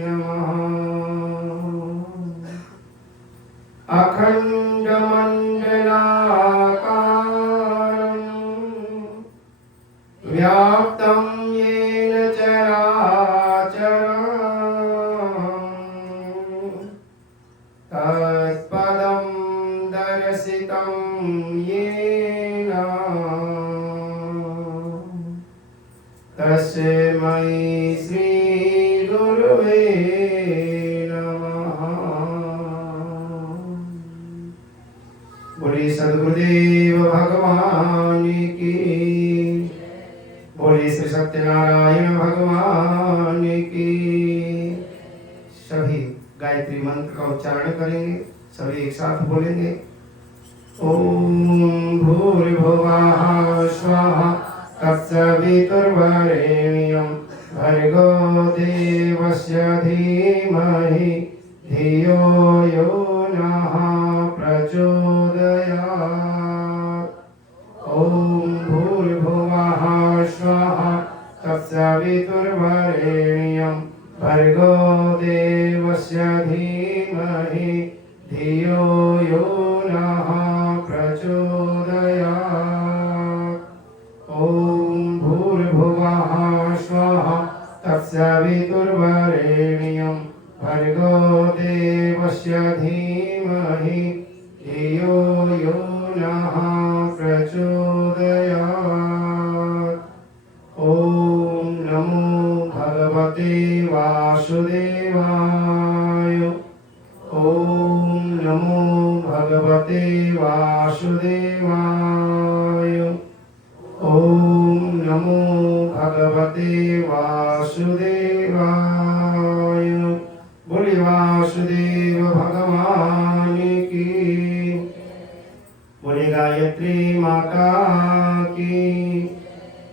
नमः। अखण्डमण्डलाकारं व्याप्तं येन चराचरं तत्पदं दर्शितं येन तस्मै श्री गुरुवे नमः। बोलिए सद्गुरुदेव भगवान की, बोलिए श्री सत्यनारायण भगवान की। सभी गायत्री मंत्र का उच्चारण करेंगे, सभी एक साथ बोलेंगे। ओम भूर्भुवः स्वः तत्सवितुर्वरेण्यं भर्गो देवस्य धीमहि धियो यो नः प्रचोदयात्। ओम भूर्भुवः स्वः तत्सवितुर्वरेण्यं भर्गो देवस्य धीमहि धियो यो नः प्रचोदयात्। ओम भूर्भुवः स्वः तत्सवितुर्वरेण्यं भर्गो देवस्य धीमहि धियो यो नः प्रचोदयात्। ओम नमो भगवते वासुदेवाय। ओम नमो भगवते वासुदेवाय। ओम नमो भगवते वासुदेवाय। बोलिए वासुदेव भगवान की, बोलिए गायत्री माता की,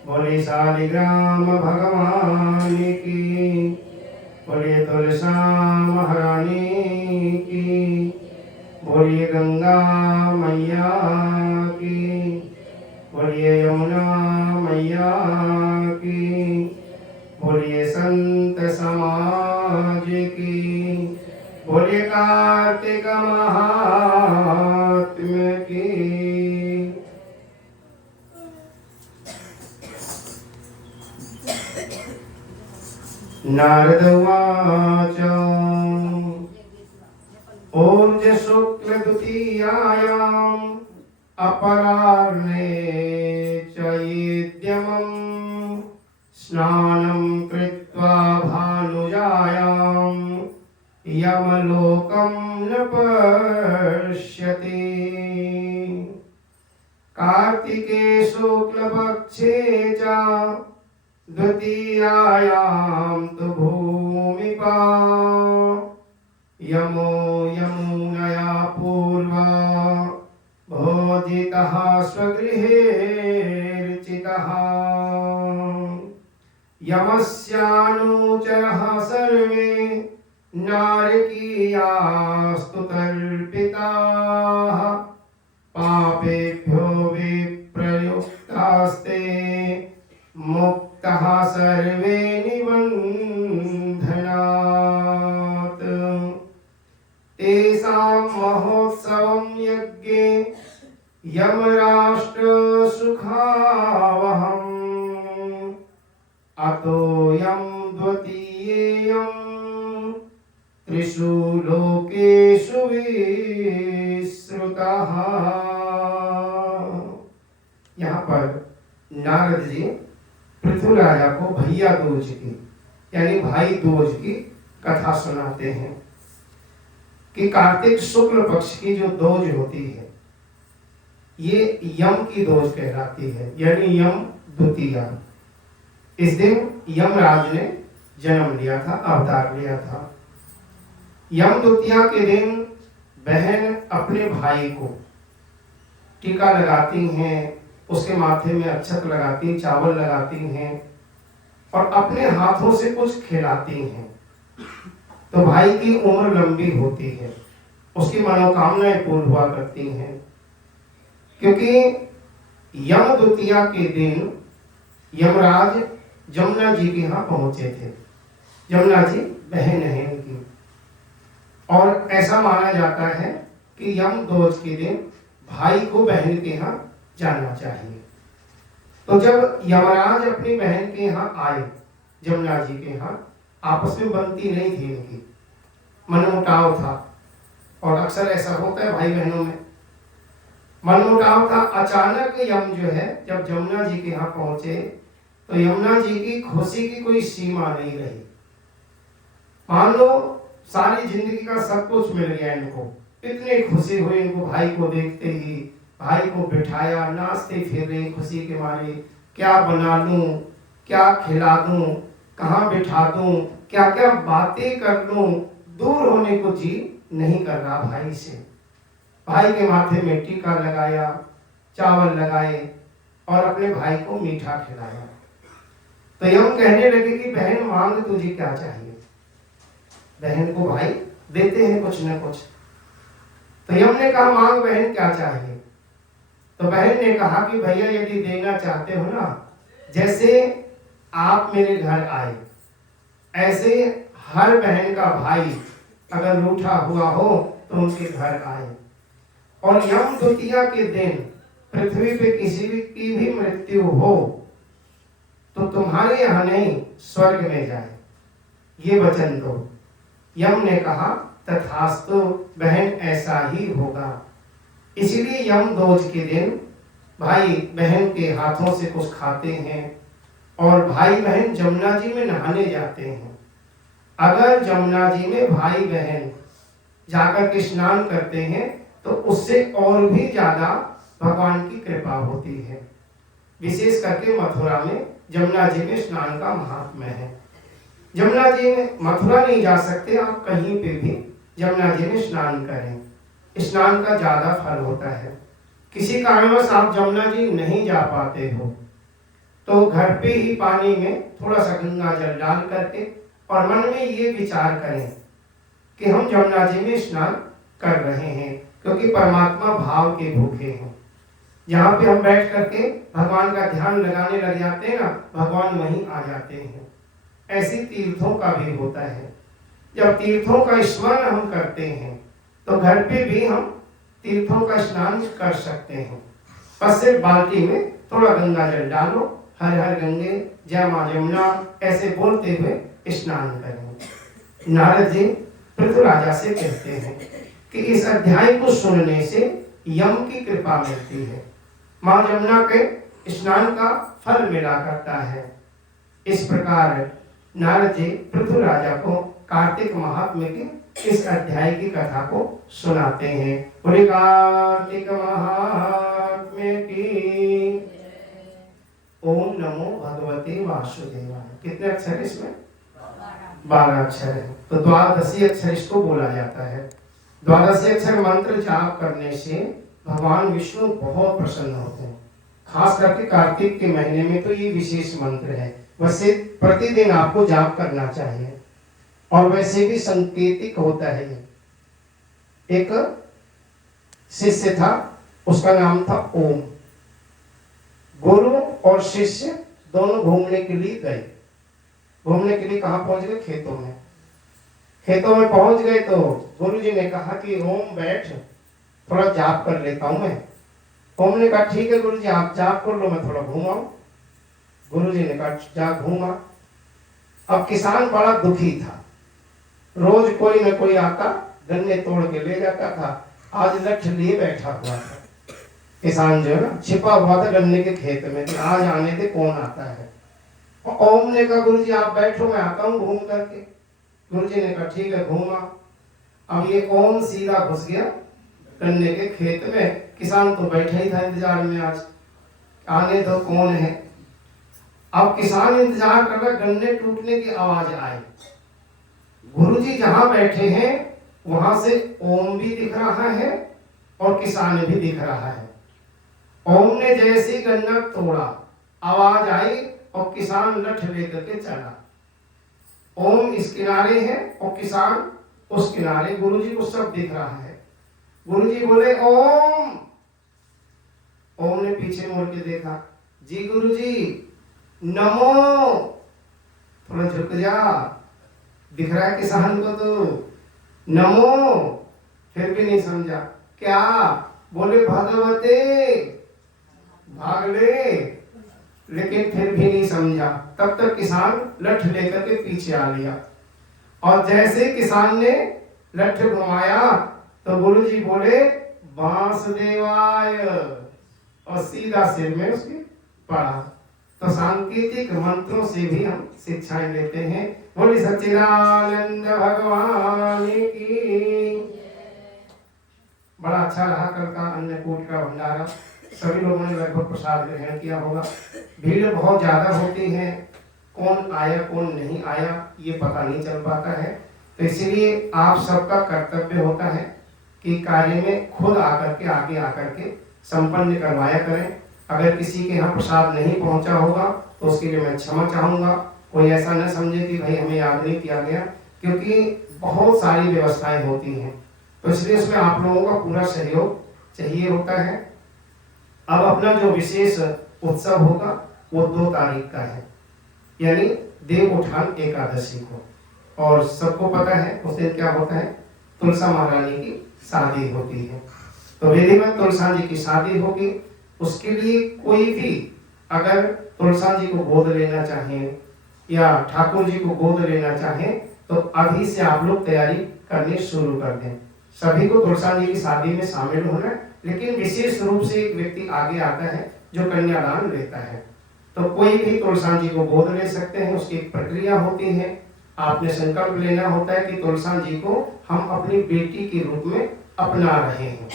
बोलिए शालिग्राम भगवान की, बोलिए तुलसा महारानी की, बोलिए गंगा मैया की, बोलिए यमुना मैया की, बोलिए संत समाज की, बोलिए कार्तिक महात्म्य की। नारद उवाच ऊर्ज शुक्ल द्वितीयायाम् अपराह्ने च यद्यमं स्नानं कृत्वा भानुजायां यमलोकं न पश्यति। कार्तिके शुक्लपक्षे च द्वितीयायां तु भूमिपा यमो यमुनया पूर्वा भोजितः स्वगृहेर्चितः। यमस्यानुचरः सर्वे नारकीयास्तु तर्पिताः पापेभ्यो विप्रयुक्तास्ते मुक्तः सर्वे निबन्धनात्। तेषां महोत्सवं यज्ञे यमराष्ट्र सुखावहम् अतोऽयं द्वितीयेयं त्रिषु लोकेषु विश्रुतः। यहाँ पर नारद जी पृथ्वीराजा को भैया दूज की यानी भाई दूज की कथा सुनाते हैं कि कार्तिक शुक्ल पक्ष की जो दोज होती है ये यम की दोज कहलाती है, यानी यम द्वितीया। इस दिन यमराज ने जन्म लिया था, अवतार लिया था। यम द्वितीया के दिन बहन अपने भाई को टीका लगाती हैं, उसके माथे में अक्षत लगाती, चावल लगाती हैं और अपने हाथों से कुछ खिलाती हैं तो भाई की उम्र लंबी होती है, उसकी मनोकामनाएं पूर्ण हुआ करती हैं। क्योंकि यम द्वितीया के दिन यमराज जमुना जी के यहाँ पहुंचे थे। जमुना जी बहन है उनकी। और ऐसा माना जाता है कि यम दोष के दिन भाई को बहन के यहाँ जाना चाहिए। तो जब यमराज अपनी बहन के यहाँ आए, जमुना जी के यहाँ, आपस में बनती नहीं थी इनकी, मनमुटाव था। और अक्सर ऐसा होता है भाई बहनों में, मनमुटाव था। अचानक यम जो है जब जमुना जी के यहाँ पहुंचे तो यमुना जी की खुशी की कोई सीमा नहीं रही। मान लो सारी जिंदगी का सब कुछ मिल गया इनको, इतनी खुशी हुई इनको भाई को देखते ही। भाई को बिठाया, नाचते फिर रहे खुशी के मारे, क्या बना लूं, क्या खिला दूं, कहाँ बिठा दूं, क्या क्या बातें कर लूं, दूर होने को जी नहीं कर रहा भाई से। भाई के माथे में टीका लगाया, चावल लगाए और अपने भाई को मीठा खिलाया। तो यम कहने लगे कि बहन मांग तुझे क्या चाहिए। बहन को भाई देते हैं कुछ न कुछ। तो यम ने कहा मांग बहन क्या चाहिए। तो बहन ने कहा कि भैया यदि देना चाहते हो ना, जैसे आप मेरे घर आए ऐसे हर बहन का भाई अगर रूठा हुआ हो तो उनके घर आए। और यम द्वितीया के दिन पृथ्वी पे किसी की भी मृत्यु हो तो तुम्हारे यहाँ नहीं स्वर्ग में जाए, ये वचन दो। यम ने कहा तथास्तु बहन ऐसा ही होगा। इसलिए यम दोष के दिन भाई बहन के हाथों से कुछ खाते हैं और भाई बहन जमुना जी में नहाने जाते हैं। अगर जमुना जी में भाई बहन जाकर के स्नान करते हैं तो उससे और भी ज्यादा भगवान की कृपा होती है। विशेष करके मथुरा में जमुना जी में स्नान का महात्म्य है। जमुना जी में मथुरा नहीं जा सकते आप, कहीं पे भी जमुना जी में स्नान करें, स्नान का ज्यादा फल होता है। किसी कारणवश आप जमुना जी नहीं जा पाते हो तो घर पे ही पानी में थोड़ा सा गंगा जल डाल करके और मन में ये विचार करें कि हम जमुना जी में स्नान कर रहे हैं, क्योंकि परमात्मा भाव के भूखे हैं। जहाँ पे हम बैठ करके भगवान का ध्यान लगाने लग जाते हैं ना, भगवान वहीं आ जाते हैं। ऐसे तीर्थों का भी होता है। जब तीर्थों का स्मरण हम करते हैं तो घर पे भी हम तीर्थों का स्नान कर सकते हैं। बस सिर्फ बाल्टी में थोड़ा गंगा जल डालो, हर हर गंगे जय मां यमुना ऐसे बोलते हुए स्नान करें। नारद जी पृथ्वीराजा से कहते हैं कि इस अध्याय को सुनने से यम की कृपा मिलती है, मां यमुना के स्नान का फल मिला करता है। इस प्रकार नारद जी पृथ्वीराजा को कार्तिक महात्म्य के इस अध्याय की कथा को सुनाते हैं। बोले कार्तिक महात्म्य की। ओम नमो भगवते वासुदेवाय। कितने अक्षर है इसमें? 12 अक्षर है। तो द्वादशी अक्षर इसको बोला जाता है। द्वादशी अक्षर मंत्र जाप करने से भगवान विष्णु बहुत प्रसन्न होते हैं। खास करके कार्तिक के महीने में तो ये विशेष मंत्र है। वैसे प्रतिदिन आपको जाप करना चाहिए और वैसे भी संकेतिक होता है ये। एक शिष्य था, उसका नाम था ओम। गुरु और शिष्य दोनों घूमने के लिए गए। घूमने के लिए कहाँ पहुंच गए? खेतों में। खेतों में पहुंच गए तो गुरुजी ने कहा कि ओम बैठ, थोड़ा जाप कर लेता हूं मैं। ओम ने कहा ठीक है गुरुजी आप जाप कर लो, मैं थोड़ा घूमाऊं। गुरुजी ने कहा जा घूमा। अब किसान बड़ा दुखी था। रोज कोई न कोई आता गन्ने तोड़ के ले जाता था, आज लठ लिए बैठा हुआ था। किसान जो है ना छिपा हुआ था गन्ने के खेत में, आज आने से कौन आता है। और ओम ने कहा गुरुजी आप बैठो, मैं आता हूँ घूम करके। गुरुजी ने कहा ठीक है घूमा। अब ये ओम सीधा घुस गया गन्ने के खेत में। किसान तो बैठा ही था इंतजार में, आज आने तो कौन है। अब किसान इंतजार कर रहा, गन्ने टूटने की आवाज आई। गुरुजी जहां बैठे हैं वहां से ओम भी दिख रहा है और किसान भी दिख रहा है। ओम ने जैसे गन्ना तोड़ा, आवाज आई और किसान लठ लेकर के चला। ओम इस किनारे है और किसान उस किनारे। गुरुजी को सब दिख रहा है। गुरुजी बोले ओम। ओम ने पीछे मुड़ के देखा, जी गुरुजी नमो। थोड़ा झुक जा, दिख रहा है किसान को तो नमो, फिर भी नहीं समझा। क्या बोले भगवते भाग ले, लेकिन फिर भी नहीं समझा। तब तक किसान लठ लेकर के पीछे आ लिया और जैसे किसान ने लठ घुमाया तो गुरु जी बोले वासुदेवाय और सीधा सिर में उसके पड़ा। तो सांकेतिक मंत्रों से भी हम शिक्षाएं लेते हैं। बोले सच्चिदानंद भगवान की। बड़ा अच्छा रहा कल का अन्नकूट का भंडारा। सभी लोगों ने लगभग प्रसाद ग्रहण किया होगा। भीड़ बहुत ज्यादा होती है, कौन आया कौन नहीं आया ये पता नहीं चल पाता है। तो इसलिए आप सबका कर्तव्य होता है कि कार्य में खुद आकर के आगे आकर के संपन्न करवाया करें। अगर किसी के यहाँ प्रसाद नहीं पहुंचा होगा तो उसके लिए मैं क्षमा चाहूँगा। कोई ऐसा न समझे कि भाई हमें याद नहीं किया गया, क्योंकि बहुत सारी व्यवस्थाएं होती हैं, तो इसलिए उसमें आप लोगों का पूरा सहयोग चाहिए होता है। अब अपना जो विशेष उत्सव होगा वो 2 तारीख का है, यानी देव उठान एकादशी को। और सबको पता है उस दिन क्या होता है, तुलसा महारानी की शादी होती है। तो विधिवत तुलसा जी की शादी होगी। उसके लिए कोई भी अगर तुलसा जी को गोद लेना चाहे या ठाकुर जी को गोद लेना चाहे तो अभी से आप लोग तैयारी करनी शुरू कर दें। सभी को तुलसा जी की शादी में शामिल होना है, लेकिन विशेष रूप से एक व्यक्ति आगे आता है जो कन्यादान लेता है। तो कोई भी तुलसा जी को गोद ले सकते हैं। उसकी एक प्रक्रिया होती है। आपने संकल्प लेना होता है कि तुलसा जी को हम अपनी बेटी के रूप में अपना रहे हैं,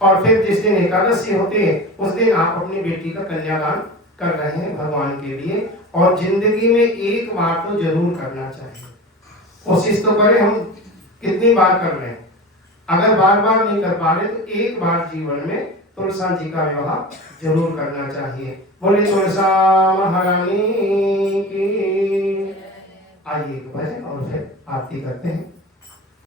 और फिर जिस दिन एकादशी होती है उस दिन आप अपनी बेटी का कन्यादान कर रहे हैं भगवान के लिए। और जिंदगी में एक बार तो जरूर करना चाहिए। कोशिश तो करें, हम कितनी बार कर रहे हैं, अगर बार बार नहीं कर पा रहे तो एक बार जीवन में तुलसा जी का विवाह जरूर करना चाहिए। बोले तुलसा महारानी की। आइए भजन और फिर आरती करते हैं।